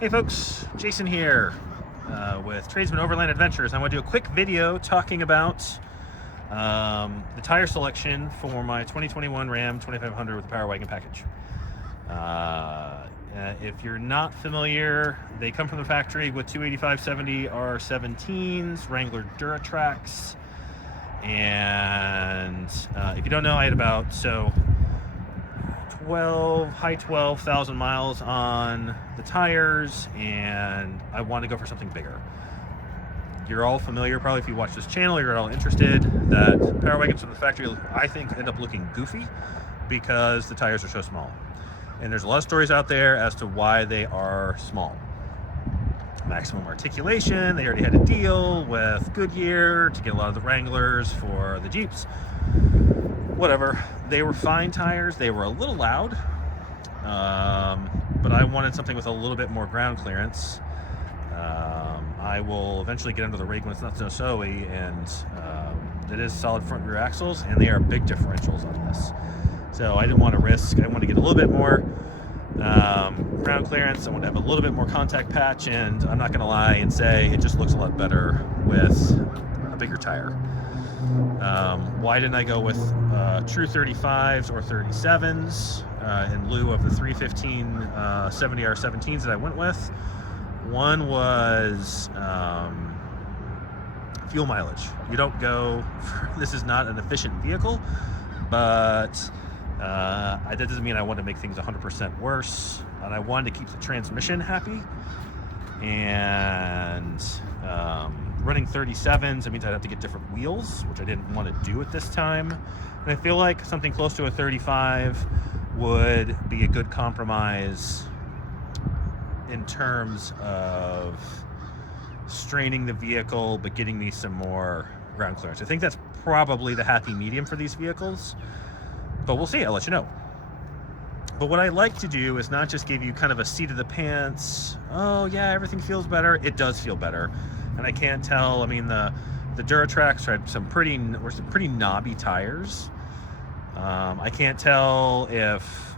Hey folks, Jason here with Tradesman Outdoor Adventures. I want to do a quick video talking about the tire selection for my 2021 Ram 2500 with the Power Wagon package. If you're not familiar, they come from the factory with 285/70 R17s, Wrangler Duratracs, and if you don't know, I had about high 12,000 miles on the tires, and I want to go for something bigger. You're all familiar, probably if you watch this channel, you're all interested, that Power Wagons from the factory, I think, end up looking goofy because the tires are so small. And there's a lot of stories out there as to why they are small. Maximum articulation, they already had a deal with Goodyear to get a lot of the Wranglers for the Jeeps. Whatever, they were fine tires. They were a little loud, but I wanted something with a little bit more ground clearance. I will eventually get into the rig when it's not so showy, and it is solid front rear axles, and they are big differentials on this. So I didn't want to risk. I want to get a little bit more ground clearance. I want to have a little bit more contact patch, and I'm not going to lie and say it just looks a lot better with a bigger tire. Why didn't I go with true 35s or 37s in lieu of the 315/70 R17s that I went with? One was fuel mileage. You don't go this is not an efficient vehicle, but that doesn't mean I want to make things 100% worse, and I wanted to keep the transmission happy. And running 37s, I mean, I'd have to get different wheels, which I didn't want to do at this time. And I feel like something close to a 35 would be a good compromise in terms of straining the vehicle, but getting me some more ground clearance. I think that's probably the happy medium for these vehicles, but we'll see. I'll let you know. But what I like to do is not just give you kind of a seat of the pants, oh yeah, everything feels better. It does feel better. And I can't tell, I mean, the Duratracs had some pretty knobby tires. I can't tell if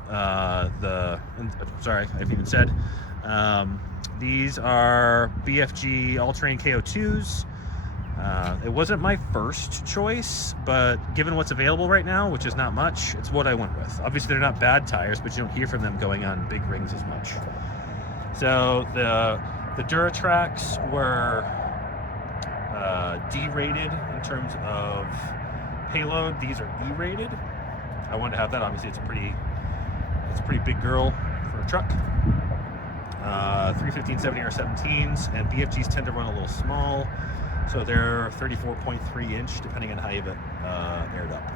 sorry, I've even said, these are BFG all-terrain K02s. It wasn't my first choice, but given what's available right now, which is not much, it's what I went with. Obviously, they're not bad tires, but you don't hear from them going on big rings as much. So the Duratracs were D-rated in terms of payload. These are E-rated. I wanted to have that. Obviously, it's a pretty big girl for a truck. 315/70 R17s, and BFGs tend to run a little small. So they're 34.3 inch, depending on how you have it aired up.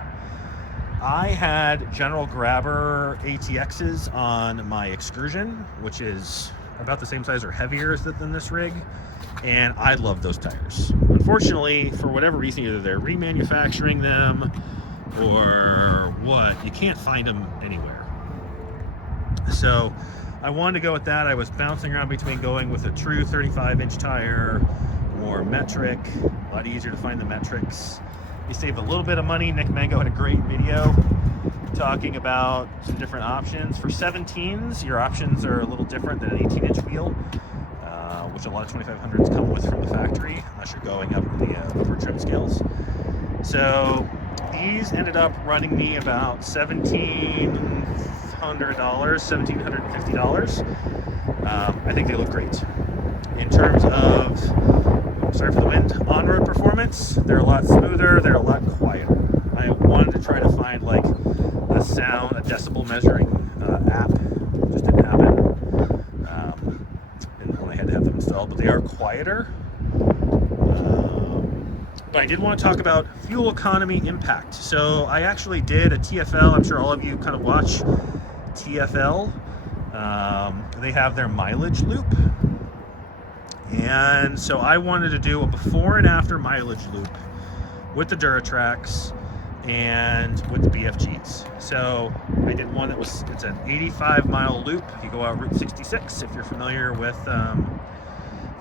I had General Grabber ATXs on my Excursion, which is about the same size or heavier than this rig, and I love those tires. Unfortunately, for whatever reason, either they're remanufacturing them or what, you can't find them anywhere. So I wanted to go with that. I was bouncing around between going with a true 35-inch tire, more metric, a lot easier to find the metrics. You save a little bit of money. Nick Mango had a great video talking about some different options. For 17s, your options are a little different than an 18-inch wheel, which a lot of 2500s come with from the factory, unless you're going up in the upper trim scales. So these ended up running me about $1,750. I think they look great. In terms of, sorry for the wind, on-road performance, they're a lot smoother, they're a lot quieter. I wanted to try to find like a sound, a decibel measuring app. It just didn't happen. And I had to have them installed, but they are quieter. But I did want to talk about fuel economy impact. So I actually did a TFL. I'm sure all of you kind of watch TFL. They have their mileage loop. And so I wanted to do a before and after mileage loop with the Duratracs and with the BFGs. So I did one that was, it's an 85-mile loop. You go out Route 66, if you're familiar with the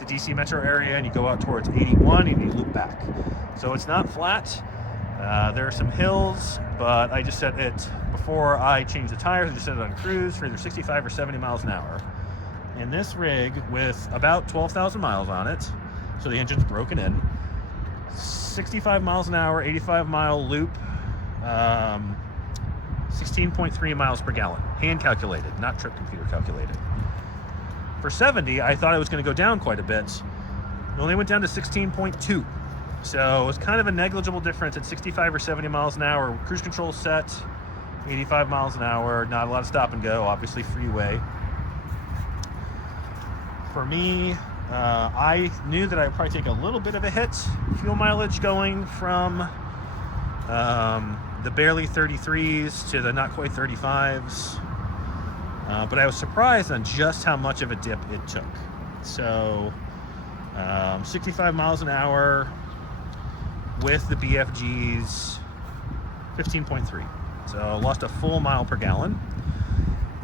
DC metro area, and you go out towards 81 and you loop back. So it's not flat. There are some hills, but I just set it, before I changed the tires, I just set it on cruise for either 65 or 70 miles an hour. And this rig with about 12,000 miles on it, so the engine's broken in, 65 miles an hour, 85-mile loop, 16.3 miles per gallon, hand calculated, not trip computer calculated. For 70, I thought it was going to go down quite a bit. It only went down to 16.2. So it's kind of a negligible difference at 65 or 70 miles an hour. Cruise control set, 85 miles an hour, not a lot of stop and go, obviously freeway. For me, I knew that I would probably take a little bit of a hit fuel mileage going from the barely 33s to the not quite 35s. But I was surprised on just how much of a dip it took. So 65 miles an hour with the BFGs, 15.3. So I lost a full mile per gallon.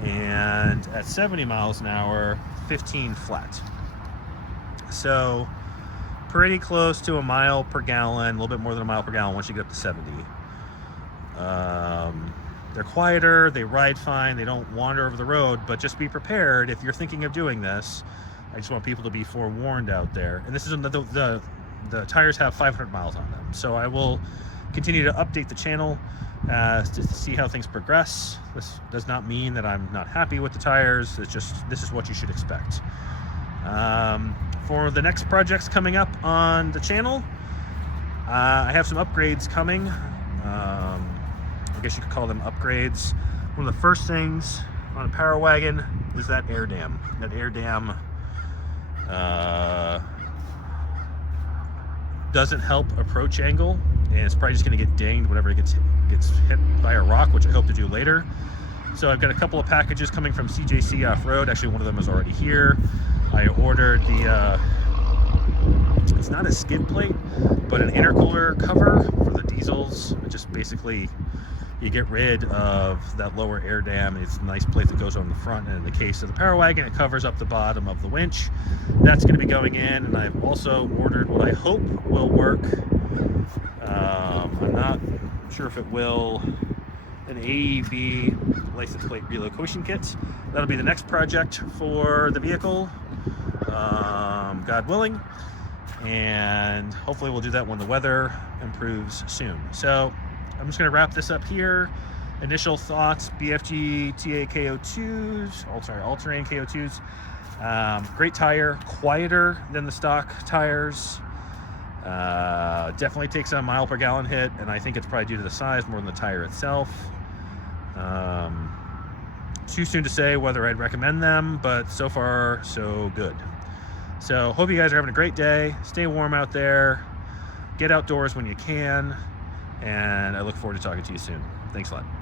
And at 70 miles an hour, 15 flat. So pretty close to a mile per gallon, a little bit more than a mile per gallon once you get up to 70. They're quieter, they ride fine, they don't wander over the road, but just be prepared if you're thinking of doing this. I just want people to be forewarned out there. And this is the tires have 500 miles on them. So I will continue to update the channel to see how things progress. This does not mean that I'm not happy with the tires. It's just, this is what you should expect. For the next projects coming up on the channel, I have some upgrades coming. I guess you could call them upgrades. One of the first things on a Power Wagon is that air dam. That air dam doesn't help approach angle, and it's probably just going to get dinged whenever it gets hit by a rock, which I hope to do later. So I've got a couple of packages coming from CJC Off-Road. Actually, one of them is already here. I ordered the it's not a skid plate, but an intercooler cover for the diesels. It just basically, you get rid of that lower air dam. It's a nice plate that goes on the front, and in the case of the Power Wagon, it covers up the bottom of the winch. That's going to be going in, and I've also ordered what I hope will work. I'm not sure if it will, an AEB license plate relocation kit. That'll be the next project for the vehicle, God willing. And hopefully we'll do that when the weather improves soon. So I'm just going to wrap this up here. Initial thoughts: BFG TA K02s, all-terrain K02s. Great tire, quieter than the stock tires. Definitely takes a mile per gallon hit, and I think it's probably due to the size more than the tire itself. Too soon to say whether I'd recommend them, but so far so good. So hope you guys are having a great day. Stay warm out there. Get outdoors when you can. And I look forward to talking to you soon. Thanks a lot.